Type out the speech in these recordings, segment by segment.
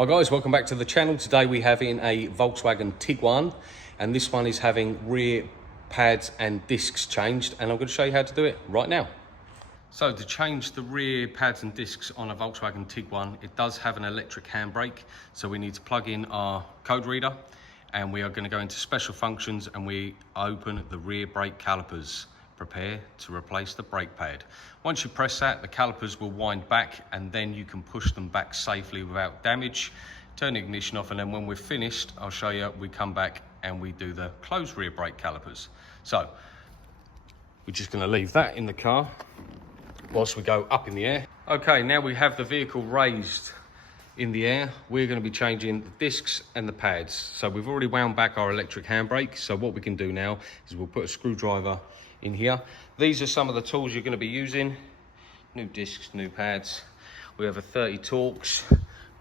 Hi guys, welcome back to the channel. Today we have in a Volkswagen Tiguan, and this one is having rear pads and discs changed, and I'm going to show you how to do it right now. So to change the rear pads and discs on a Volkswagen Tiguan, it does have an electric handbrake, so we need to plug in our code reader, and we are going to go into special functions and we open the rear brake calipers. Prepare to replace the brake pad. Once you press that, the calipers will wind back and then you can push them back safely without damage. Turn the ignition off, and then when we're finished, I'll show you, we come back and we do the closed rear brake calipers. So we're just going to leave that in the car whilst we go up in the air. Okay, now we have the vehicle raised in the air. We're going to be changing the discs and the pads. So we've already wound back our electric handbrake. So what we can do now is we'll put a screwdriver in here. These are some of the tools you're going to be using. New discs, new pads. We have a 30 Torx.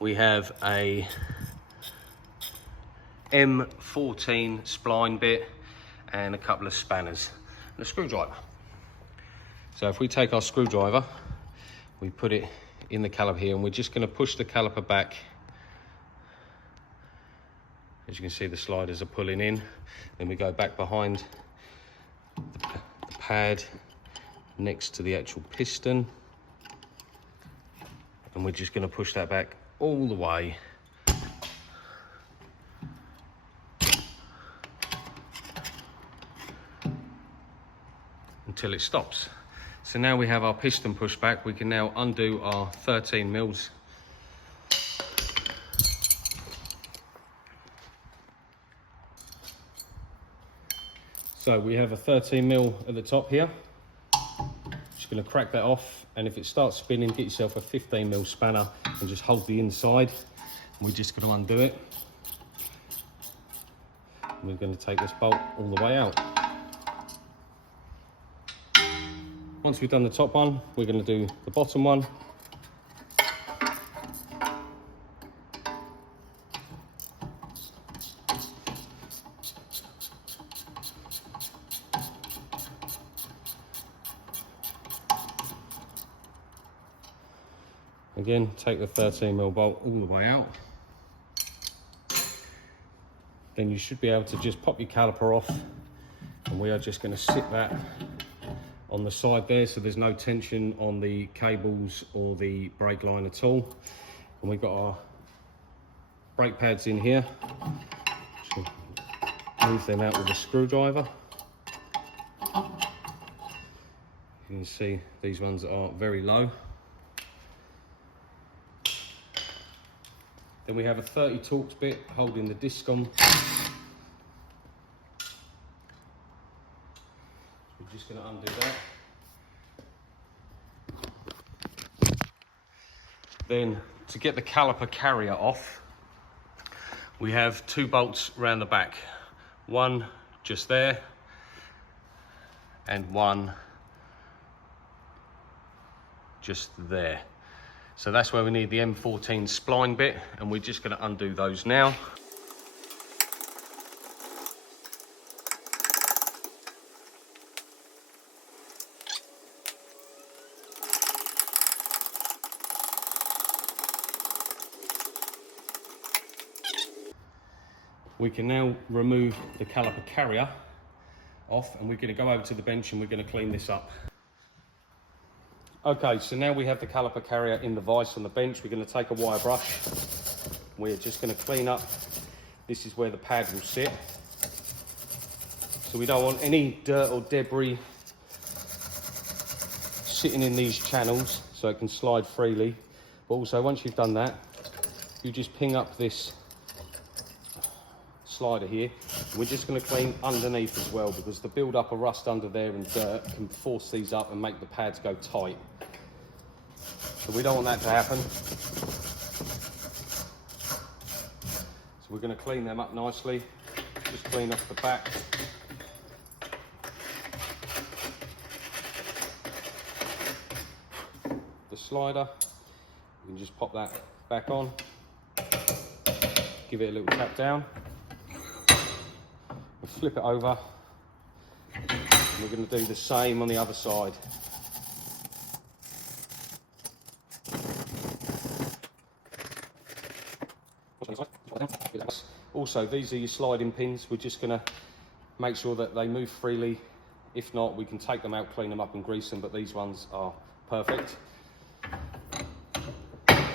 We have a M14 spline bit and a couple of spanners and a screwdriver. So if we take our screwdriver, we put it in the caliper here, and we're just going to push the caliper back. As you can see, the sliders are pulling in. Then we go back behind the pad next to the actual piston, and we're just going to push that back all the way until it stops. So now we have our piston pushed back. We can now undo our 13 mils. So we have a 13 mil at the top here. Just going to crack that off, and if it starts spinning, get yourself a 15 mil spanner and just hold the inside. And we're just going to undo it. And we're going to take this bolt all the way out. Once we've done the top one, we're going to do the bottom one. Again, take the 13 mil bolt all the way out. Then you should be able to just pop your caliper off, and we are just going to sit that on the side there, so there's no tension on the cables or the brake line at all. And we've got our brake pads in here. Just move them out with a screwdriver. You can see these ones are very low. Then we have a 30 Torx bit holding the disc on. We're just going to undo that. Then to get the caliper carrier off, we have two bolts around the back. One just there and one just there. So that's where we need the M14 spline bit, and we're just going to undo those now. We can now remove the caliper carrier off, and we're going to go over to the bench and we're going to clean this up. Okay, so now we have the caliper carrier in the vise on the bench. We're going to take a wire brush. We're just going to clean up. This is where the pad will sit. So we don't want any dirt or debris sitting in these channels, so it can slide freely. But also, once you've done that, you just ping up this slider here. We're just going to clean underneath as well, because the build up of rust under there and dirt can force these up and make the pads go tight. So we don't want that to happen. So we're going to clean them up nicely. Just clean off the back. The slider, you can just pop that back on. Give it a little tap down. We'll flip it over. And we're going to do the same on the other side. Also, these are your sliding pins. We're just going to make sure that they move freely. If not, we can take them out, clean them up and grease them, but these ones are perfect.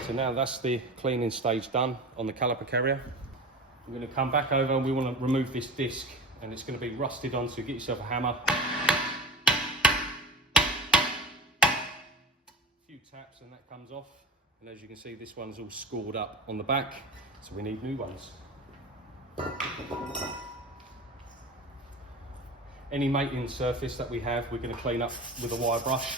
So now that's the cleaning stage done on the caliper carrier. We're going to come back over and we want to remove this disc, and it's going to be rusted on, so get yourself a hammer. A few taps and that comes off. And as you can see, this one's all scored up on the back, so we need new ones. Any mating surface that we have, we're going to clean up with a wire brush.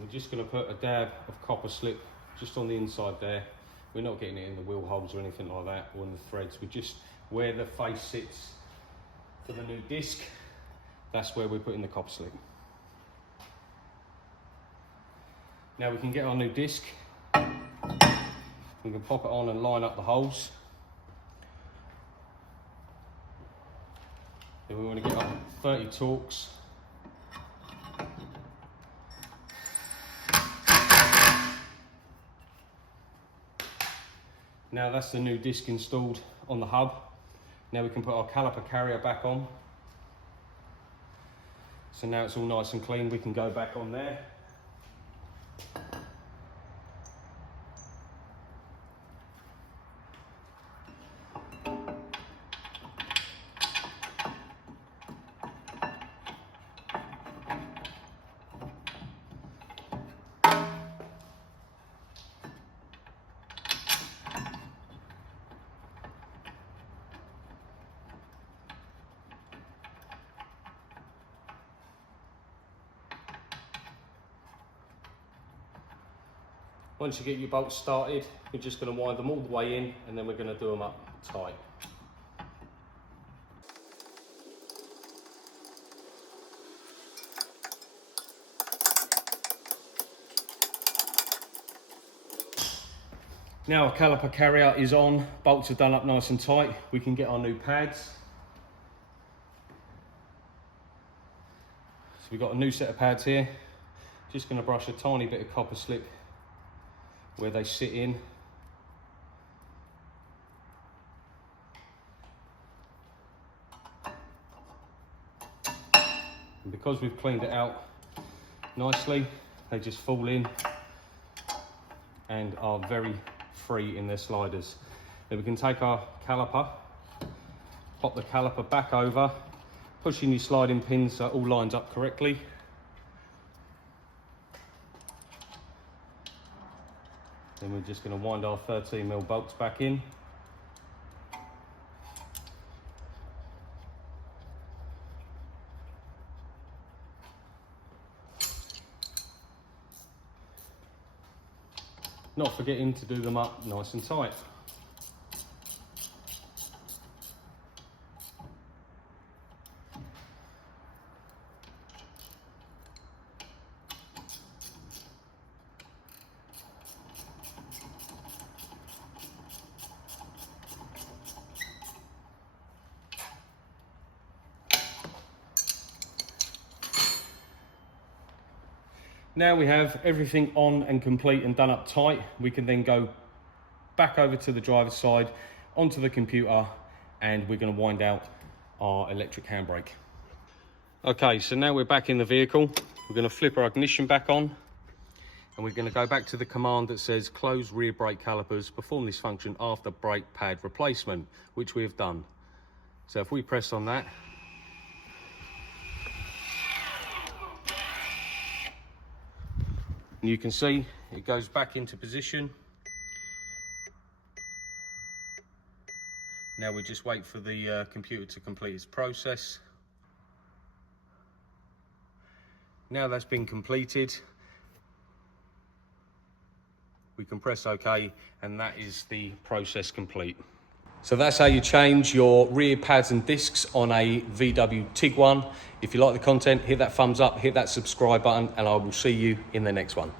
We're just going to put a dab of copper slip just on the inside there. We're not getting it in the wheel holes or anything like that, or in the threads. We're just where the face sits for the new disc, that's where we're putting the copper slip. Now we can get our new disc. We can pop it on and line up the holes. Then we want to get our 30 Torx. Now that's the new disc installed on the hub. Now we can put our caliper carrier back on. So now it's all nice and clean, we can go back on there. Once you get your bolts started, we're just going to wind them all the way in, and then we're going to do them up tight. Now our caliper carrier is on, bolts are done up nice and tight, we can get our new pads. So we've got a new set of pads here. Just going to brush a tiny bit of copper slip where they sit in. And because we've cleaned it out nicely, they just fall in and are very free in their sliders. Then we can take our caliper, pop the caliper back over, pushing your sliding pins so it all lines up correctly. Then we're just going to wind our 13mm bolts back in. Not forgetting to do them up nice and tight. Now we have everything on and complete and done up tight, we can then go back over to the driver's side, onto the computer, and we're going to wind out our electric handbrake. Okay, so now we're back in the vehicle. We're going to flip our ignition back on, and we're going to go back to the command that says close rear brake calipers, perform this function after brake pad replacement, which we have done. So if we press on that, and you can see it goes back into position. Now we just wait for the computer to complete its process. Now that's been completed, we can press OK, and that is the process complete. So that's how you change your rear pads and discs on a VW Tiguan. If you like the content, hit that thumbs up, hit that subscribe button, and I will see you in the next one.